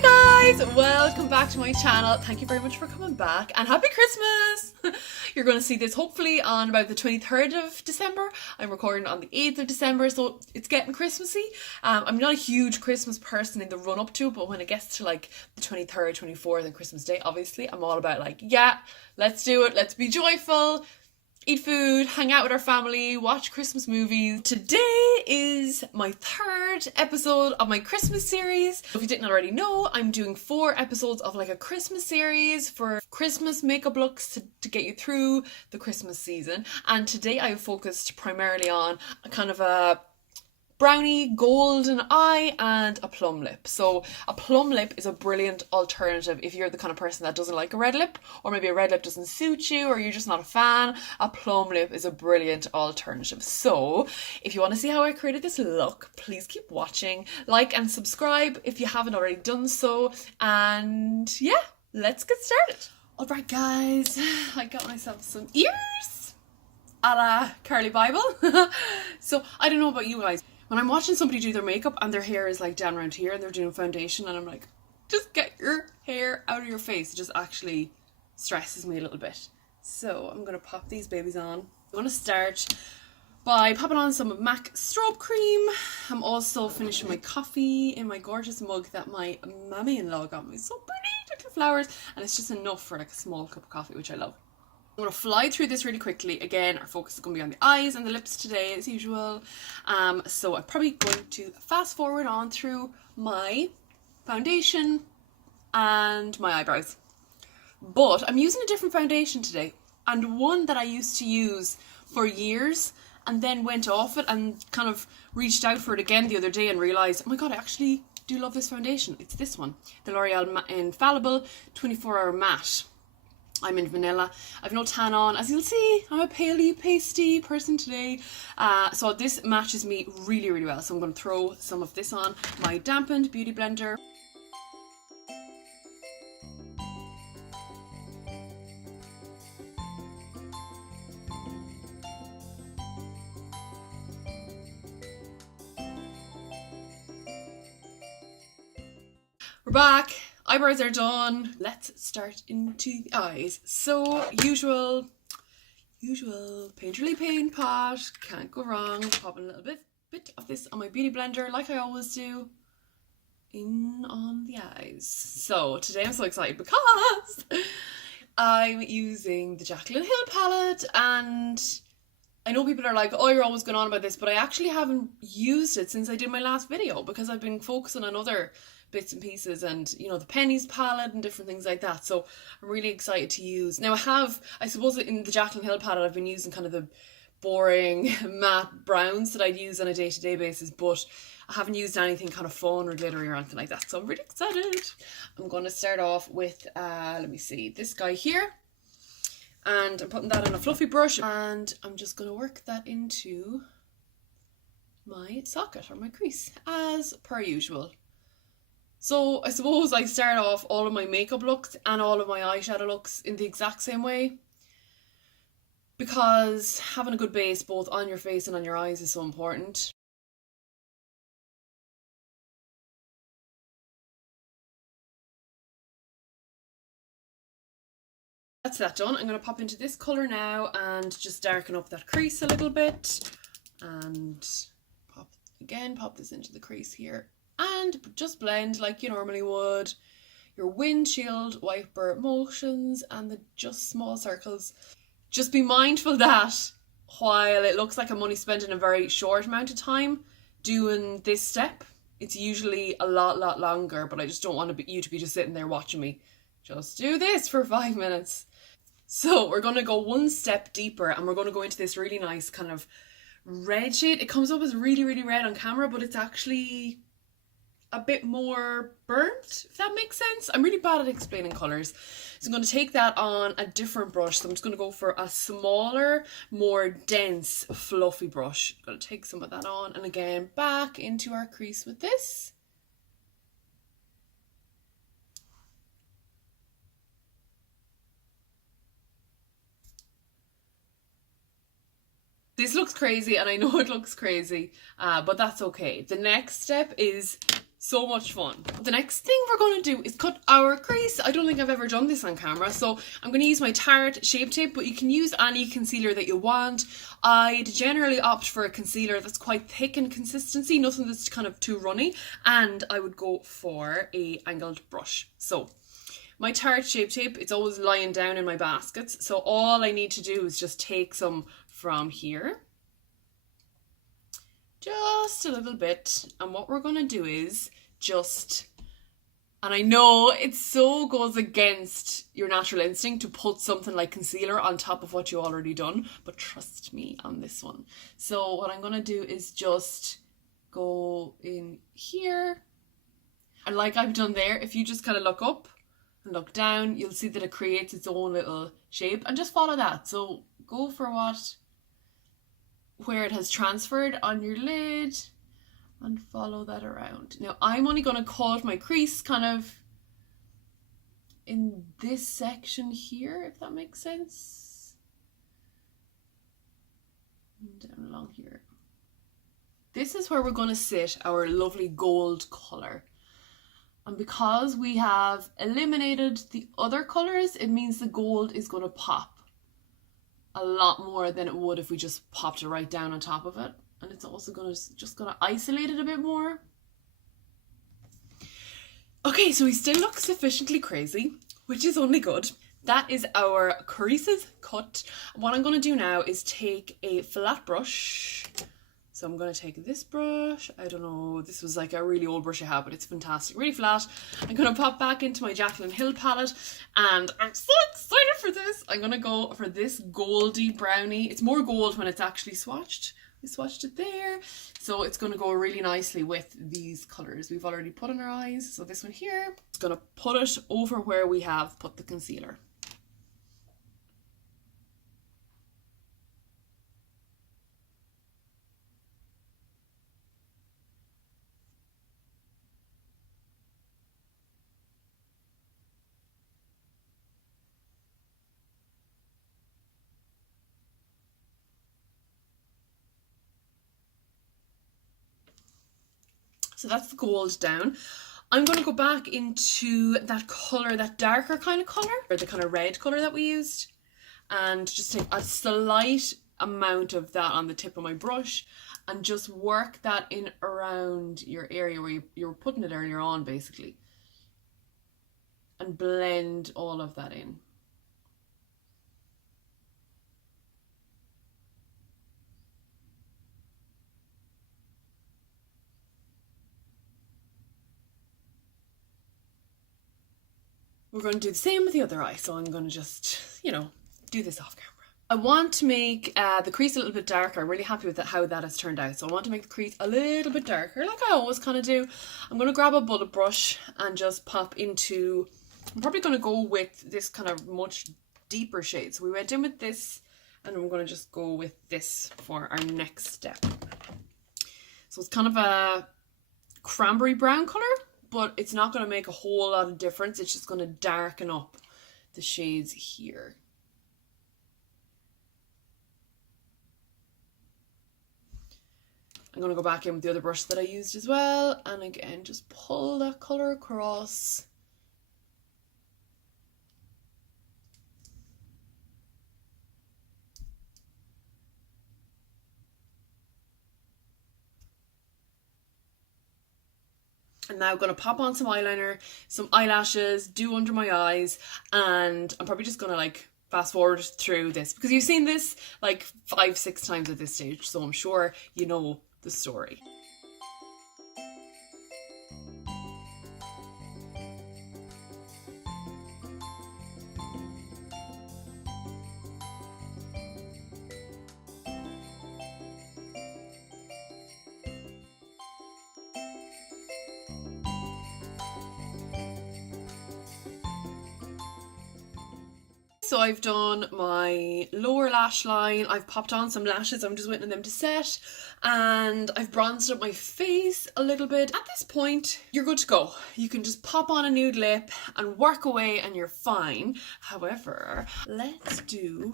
Hi guys, welcome back to my channel. Thank you very much for coming back and happy Christmas. You're going to see this hopefully on about the 23rd of December. I'm recording on the 8th of December, so it's getting Christmassy. I'm not a huge Christmas person in the run up to it, but when it gets to like the 23rd, 24th and Christmas Day, obviously I'm all about like, yeah, let's do it. Let's be joyful. Eat food, hang out with our family, watch Christmas movies. Today is my third episode of my Christmas series. If you didn't already know, I'm doing 4 episodes of like a Christmas series for Christmas makeup looks to get you through the Christmas season. And today I focused primarily on a kind of a brownie golden eye and a plum lip. So a plum lip is a brilliant alternative if you're the kind of person that doesn't like a red lip, or maybe a red lip doesn't suit you, or you're just not a fan. A plum lip is a brilliant alternative. So if you want to see how I created this look, please keep watching, like and subscribe if you haven't already done so, and yeah, let's get started. Alright guys, I got myself some ears a la Carly Bible. So I don't know about you guys, when I'm watching somebody do their makeup and their hair is like down around here and they're doing foundation and I'm like, just get your hair out of your face. It just actually stresses me a little bit. So I'm going to pop these babies on. I'm going to start by popping on some MAC strobe cream. I'm also finishing my coffee in my gorgeous mug that my mommy-in-law got me. So pretty, little flowers. And it's just enough for like a small cup of coffee, which I love. I'm going to fly through this really quickly. Again, our focus is going to be on the eyes and the lips today as usual. So I'm probably going to fast forward on through my foundation and my eyebrows. But I'm using a different foundation today, and one that I used to use for years and then went off it and kind of reached out for it again the other day and realised, oh my god, I actually do love this foundation. It's this one, the L'Oreal Infallible 24-Hour Matte. I'm in vanilla. I've no tan on. As you'll see, I'm a paley, pasty person today. So this matches me really, really well. So I'm going to throw some of this on my dampened beauty blender. We're back. Eyebrows are done. Let's start into the eyes. So usual painterly paint pot. Can't go wrong. Popping a little bit of this on my beauty blender like I always do. In on the eyes. So today I'm so excited because I'm using the Jaclyn Hill palette, and I know people are like, oh, you're always going on about this, but I actually haven't used it since I did my last video because I've been focusing on other bits and pieces and, you know, the Pennies palette and different things like that. So I'm really excited to use. Now I suppose in the Jaclyn Hill palette I've been using kind of the boring matte browns that I'd use on a day-to-day basis, but I haven't used anything kind of fun or glittery or anything like that. So I'm really excited. I'm going to start off with, let me see, this guy here. And I'm putting that on a fluffy brush and I'm just going to work that into my socket or my crease as per usual. So I suppose I start off all of my makeup looks and all of my eyeshadow looks in the exact same way, because having a good base both on your face and on your eyes is so important. That's that done. I'm going to pop into this colour now and just darken up that crease a little bit, and pop this into the crease here. And just blend like you normally would. Your windshield wiper motions and the just small circles. Just be mindful that while it looks like I'm only spending a very short amount of time doing this step, it's usually a lot longer, but I just don't want you to be just sitting there watching me just do this for 5 minutes. So we're going to go one step deeper and we're going to go into this really nice kind of red shade. It comes up as really, really red on camera, but it's actually a bit more burnt, if that makes sense. I'm really bad at explaining colours. So I'm going to take that on a different brush. So I'm just going to go for a smaller, more dense, fluffy brush. I'm going to take some of that on and again back into our crease with this. This looks crazy and I know it looks crazy, but that's okay. The next step is So much fun. The next thing we're going to do is cut our crease. I don't think I've ever done this on camera, so I'm going to use my Tarte Shape Tape, but you can use any concealer that you want. I'd generally opt for a concealer that's quite thick in consistency, nothing that's kind of too runny, and I would go for a angled brush. So my Tarte Shape Tape, it's always lying down in my baskets, so all I need to do is just take some from here. Just a little bit, and what we're going to do is just, and I know it so goes against your natural instinct to put something like concealer on top of what you already done, but trust me on this one. So what I'm going to do is just go in here, and like I've done there, if you just kind of look up and look down, you'll see that it creates its own little shape, and just follow that. So go for where it has transferred on your lid and follow that around. Now I'm only going to cut my crease kind of in this section here, if that makes sense. And down along here. This is where we're going to sit our lovely gold colour. And because we have eliminated the other colours, it means the gold is going to pop a lot more than it would if we just popped it right down on top of it. And it's also just gonna isolate it a bit more. Okay, so we still look sufficiently crazy, which is only good. That is our creases cut. What I'm gonna do now is take a flat brush. So I'm going to take this brush, I don't know, this was like a really old brush I have, but it's fantastic, really flat. I'm going to pop back into my Jaclyn Hill palette, and I'm so excited for this. I'm going to go for this goldy brownie. It's more gold when it's actually swatched. We swatched it there, so it's going to go really nicely with these colours we've already put on our eyes. So this one here, it's going to put it over where we have put the concealer. So that's the gold down. I'm going to go back into that colour, that darker kind of colour, or the kind of red colour that we used, and just take a slight amount of that on the tip of my brush and just work that in around your area where you were putting it earlier on, basically, and blend all of that in. We're going to do the same with the other eye, so I'm going to just, you know, do this off camera. I want to make the crease a little bit darker. I'm really happy with how that has turned out. So I want to make the crease a little bit darker, like I always kind of do. I'm going to grab a bullet brush and just pop into, I'm probably going to go with this kind of much deeper shade. So we went in with this, and I'm going to just go with this for our next step. So it's kind of a cranberry brown colour, but it's not going to make a whole lot of difference. It's just going to darken up the shades here. I'm going to go back in with the other brush that I used as well, and again just pull that colour across. And now I'm going to pop on some eyeliner, some eyelashes, do under my eyes, and I'm probably just going to like fast forward through this because you've seen this like 5-6 times at this stage, so I'm sure you know the story. So I've done my lower lash line, I've popped on some lashes, I'm just waiting on them to set, and I've bronzed up my face a little bit. At this point, you're good to go. You can just pop on a nude lip and work away and you're fine. However, let's do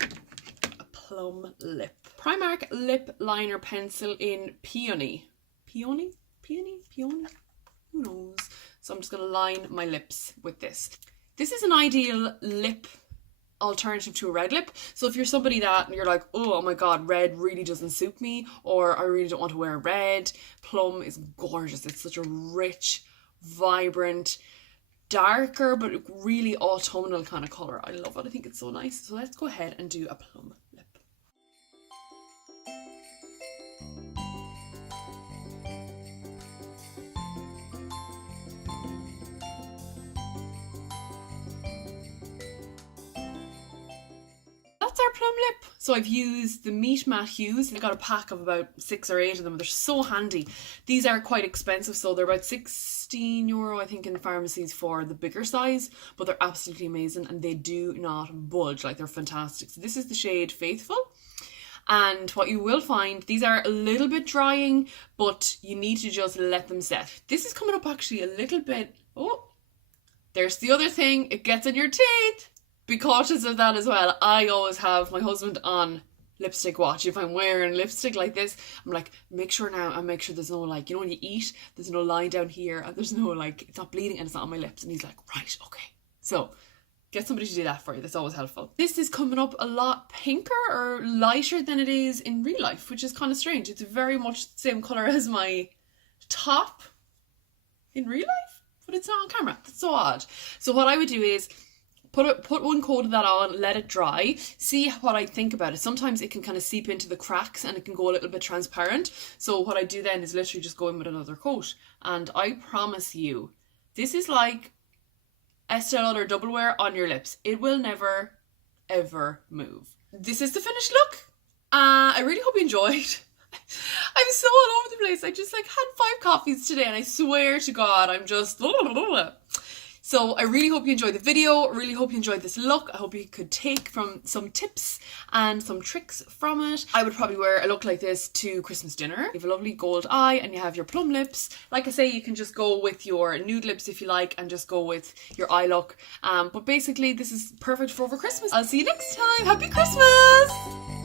a plum lip. Primark lip liner pencil in Peony. Peony? Peony? Peony? who knows? So I'm just going to line my lips with this. This is an ideal lip alternative to a red lip. So if you're somebody that you're like, oh my god, red really doesn't suit me, or I really don't want to wear red, plum is gorgeous. It's such a rich, vibrant, darker but really autumnal kind of colour. I love it. I think it's so nice. So let's go ahead and do a plum lip. That's our plum lip. So I've used the Meet Matte hues. I got a pack of about 6 or 8 of them. They're so handy. These are quite expensive, so they're about €16 I think in pharmacies for the bigger size, but they're absolutely amazing and they do not budge. Like, they're fantastic. So this is the shade Faithful. And what you will find, these are a little bit drying, but you need to just let them set. This is coming up actually a little bit, oh, there's the other thing, it gets in your teeth. Be cautious of that as well. I always have my husband on lipstick watch. If I'm wearing lipstick like this, I'm like, make sure now and make sure there's no, like, you know when you eat, there's no line down here and there's no, like, it's not bleeding and it's not on my lips. And he's like, right, okay. So get somebody to do that for you. That's always helpful. This is coming up a lot pinker or lighter than it is in real life, which is kind of strange. It's very much the same colour as my top in real life, but it's not on camera. That's so odd. So what I would do is put one coat of that on, let it dry, see what I think about it. Sometimes it can kind of seep into the cracks and it can go a little bit transparent. So what I do then is literally just go in with another coat. And I promise you, this is like Estee Lauder Double Wear on your lips. It will never, ever move. This is the finished look. I really hope you enjoyed. I'm so all over the place. I just like had 5 coffees today and I swear to God, I'm just... So I really hope you enjoyed the video. Really hope you enjoyed this look. I hope you could take from some tips and some tricks from it. I would probably wear a look like this to Christmas dinner. You have a lovely gold eye and you have your plum lips. Like I say, you can just go with your nude lips if you like and just go with your eye look. But basically this is perfect for over Christmas. I'll see you next time. Happy Christmas!